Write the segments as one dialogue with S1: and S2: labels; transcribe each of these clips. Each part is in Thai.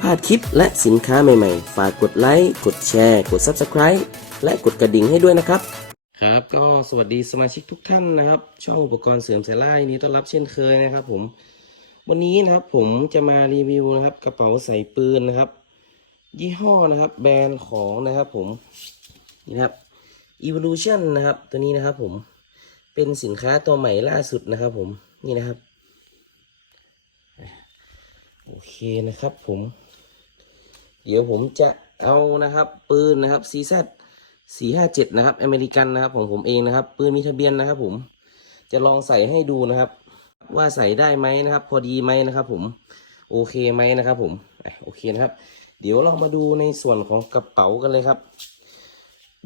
S1: พลาดคลิปและสินค้าใหม่ๆ ฝากกดไลค์ กดแชร์ กด Subscribe และกดกระดิ่งให้ด้วยนะครับ ครับก็สวัสดีสมาชิกทุกท่านนะครับ ช่องอุปกรณ์เสริมสายล่ายนดีต้อนรับเช่นเคยนะครับ ผม วันนี้นะครับผมจะมารีวิวนะครับ กระเป๋าใส่ปืนนะครับ ยี่ห้อนะครับ แบรนด์ของนะครับ ผมนี่ครับ Evolution นะครับ ตัวนี้นะครับ ผมเป็นสินค้าตัวใหม่ล่าสุดนะครับ ผมนี่นะครับโอเคนะครับผม เดี๋ยวผมจะเอานะครับ ปืนนะครับ CZ สี่ห้าเจ็ดนะครับอเมริกันนะครับของผมเองนะครับ ปืนมีทะเบียนนะครับ ผมจะลองใส่ให้ดูนะครับ ว่าใส่ได้ไหมนะครับ พอดีไหมนะครับ ผมโอเคไหมนะครับ ผมโอเคนะครับ เดี๋ยวเรามาดูในส่วนของกระเป๋ากันเลยครับ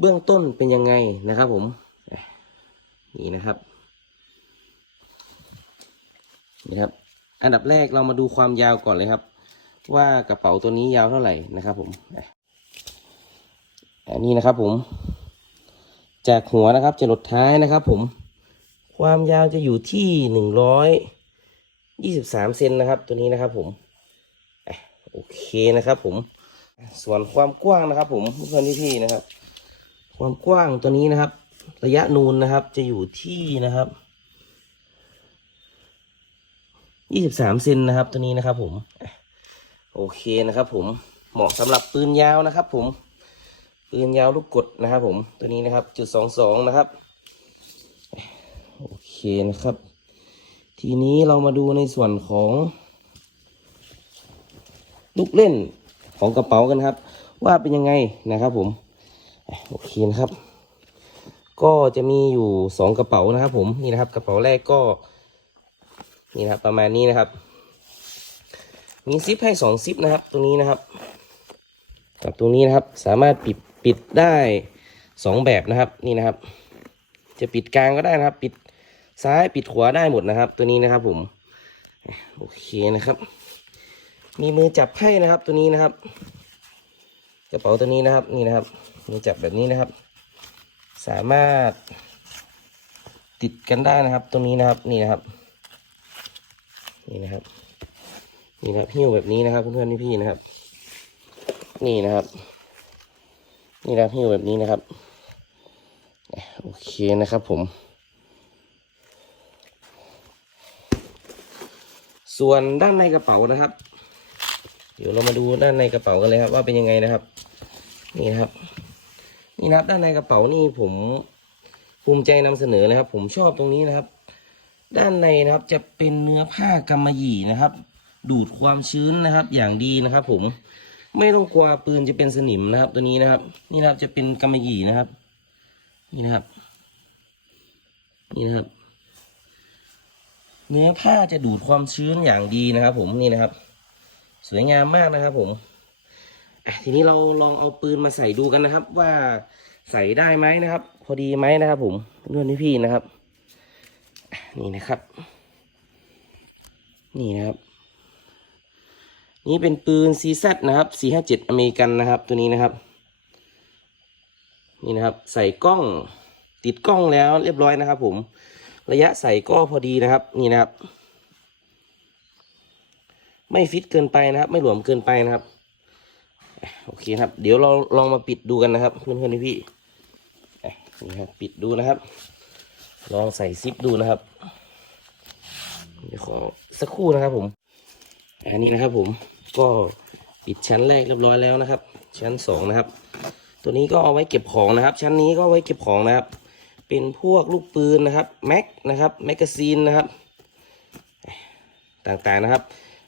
S1: เบื้องต้นเป็นยังไงนะครับ ผมนี่นะครับนี่ครับ อันดับแรกเรามาดูความยาวก่อนเลยครับ ว่ากระเป๋าตัวนี้ยาวเท่าไหร่นะครับผมอันนี้นะครับผม จากหัวนะครับจะหลดท้ายนะครับผม ความยาวจะอยู่ที่หนึ่งร้อยยี่สิบสามเซนนะครับ ตัวนี้นะครับผมโอเคนะครับ ผม ส่วนความกว้างนะครับ ผมเพื่อนพี่ๆนะครับ ความกว้างตัวนี้นะครับ ระยะนูนนะครับ จะอยู่ที่นะครับยี่สิบสามเซนนะครับ ตัวนี้นะครับ ผม โอเคนะครับ ผมเหมาะสำหรับปืนยาวนะครับ ผมปืนยาวลูกกดนะครับ ผมตัวนี้นะครับ จุดสองสองนะครับ โอเคนะครับ ทีนี้เรามาดูในส่วนของ ลูกเล่นของกระเป๋ากันครับ ว่าเป็นยังไงนะครับ ผมโอเคนะครับ ก็จะมีอยู่สองกระเป๋านะครับ ผมนี่นะครับ กระเป๋าแรกก็นี่นะครับประมาณนี้นะครับ มีซิปให้สองซิปนะครับตรงนี้นะครับ กับตรงนี้นะครับ สามารถปิดปิดได้สองแบบนะครับ นี่นะครับ จะปิดกลางก็ได้นะครับ ปิดซ้ายปิดขวาได้หมดนะครับ ตัวนี้นะครับ ผม โอเคนะครับ มีมือจับให้นะครับ ตัวนี้นะครับ กระเป๋าตัวนี้นะครับ นี่นะครับ มือจับแบบนี้นะครับ สามารถติดกันได้นะครับ ตรงนี้นะครับ นี่นะครับ นี่นะครับ นี่นะครับหิ้วแบบนี้นะครับ เพื่อนๆพี่ๆนะครับ นี่นะครับ นี่นะครับหิ้วแบบนี้นะครับโอเคนะครับผม ส่วนด้านในกระเป๋านะครับ เดี๋ยวเรามาดูด้านในกระเป๋ากันเลยครับ ว่าเป็นยังไงนะครับ นี่นะครับ นี่นะครับ ด้านในกระเป๋านี่ผมภูมิใจนำเสนอเลยครับ ผมชอบตรงนี้นะครับ ด้านในนะครับจะเป็นเนื้อผ้ากำมะหยี่นะครับ ดูดความชื้นนะครับ อย่างดีนะครับผมไม่ต้องกลัวปืนจะเป็นสนิมนะครับ ตัวนี้นะครับ นี่นะครับจะเป็นกำมะหยี่นะครับ นี่นะครับ นี่นะครับ เนื้อผ้าจะดูดความชื้นอย่างดีนะครับ ผมนี่นะครับ สวยงามมากนะครับ ผมทีนี้เราลองเอาปืนมาใส่ดูกันนะครับ ว่าใส่ได้ไหมนะครับ พอดีไหมนะครับ ผมเพื่อนพี่นะครับ นี่นะครับ นี่นะครับ นี่เป็นปืน CZ นะครับ 457 อเมริกันนะครับ ตัวนี้นะครับ นี่นะครับ ใส่กล้อง ติดกล้องแล้วเรียบร้อยนะครับ ผม ระยะใส่ก็พอดีนะครับ นี่นะครับ ไม่ฟิตเกินไปนะครับ ไม่หลวมเกินไปนะครับ โอเคครับ เดี๋ยวเราลองมาปิดดูกันนะครับ เพื่อนๆพี่นี่ครับ ปิดดูนะครับ ลองใส่ซิปดูนะครับ เดี๋ยวขอสักครู่นะครับผม อันนี้นะครับผมก็ปิดชั้นแรกเรียบร้อยแล้วนะครับ ชั้นสองนะครับ ตัวนี้ก็เอาไว้เก็บของนะครับ ชั้นนี้ก็ไว้เก็บของนะครับ เป็นพวกลูกปืนนะครับแม็กนะครับแมกกาซีนนะครับ ต่างๆนะครับ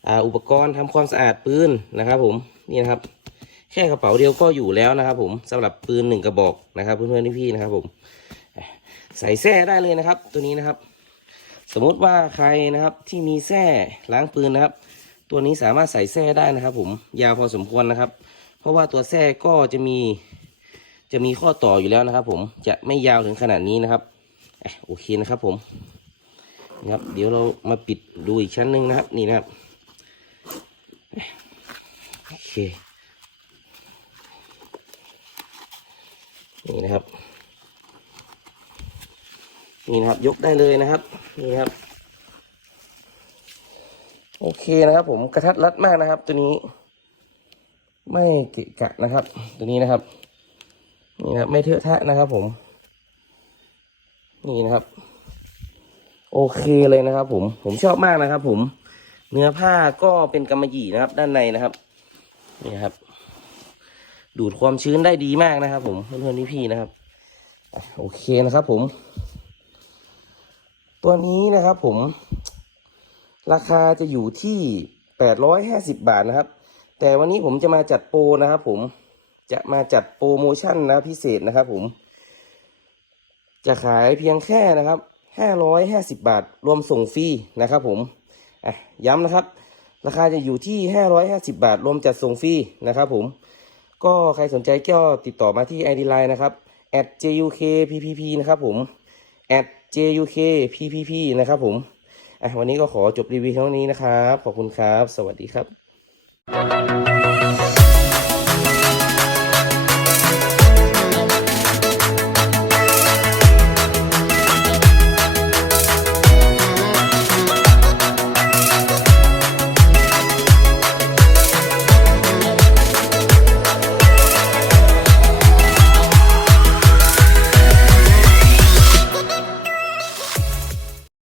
S1: อ,อุปกรณ์ทำความสะอาดปืนนะครับ ผมนี่นะครับ แค่กระเป๋าเดียวก็อยู่แล้วนะครับ ผมสำหรับปืนหนึ่งกระบอกนะครับเพื่อนๆพี่ๆนะครับ ผมใส่แส้ได้เลยนะครับ ตัวนี้นะครับ สมมุติว่าใครนะครับที่มีแส้ล้างปืนนะครับ ตัวนี้สามารถใส่แส้ได้นะครับ ผมยาวพอสมควรนะครับ เพราะว่าตัวแส้ก็จะมี จะมีข้อต่ออยู่แล้วนะครับ ผมจะไม่ยาวถึงขนาดนี้นะครับโอเคนะครับผมนะครับ เดี๋ยวเรามาปิดดูอีกชั้นหนึ่งนะครับ นี่นะครับโอเคนี่นะครับนี่นะครับยกได้เลยนะครับนี่นะครับ โอเคนะครับ ผมกระทัดรัดมากนะครับ ตัวนี้ ไม่เกะกะนะครับ ตัวนี้นะครับ นี่นะครับไม่เทอะทะนะครับ ผม นี่นะครับ โอเคเลยนะครับ ผม ผมชอบมากนะครับ ผม เนื้อผ้าก็เป็นกำมะหยี่นะครับ ด้านในนะครับ นี่ครับ ดูดความชื้นได้ดีมากนะครับ ผมเพื่อนๆพี่ๆนะครับโอเคนะครับ ผม ตัวนี้นะครับ ผม ราคาจะอยู่ที่แปดร้อยห้าสิบบาทนะครับ แต่วันนี้ผมจะมาจัดโปรนะครับผมจะมาจัดโปรโมชั่นนะพิเศษนะครับผมจะขายเพียงแค่นะครับห้าร้อยห้าสิบบาท รวมส่งฟรีนะครับผมอะย้ำนะครับ ราคาจะอยู่ที่ห้าร้อยห้าสิบาท รวมจัดส่งฟรีนะครับผมก็ใครสนใจก็ติดต่อมาที่ ID Line นะครับ @jukppp นะครับผม @jukppp นะครับผม อะวันนี้ก็ขอจบรีวิวเท่านี้นะครับ ขอบคุณครับ สวัสดีครับ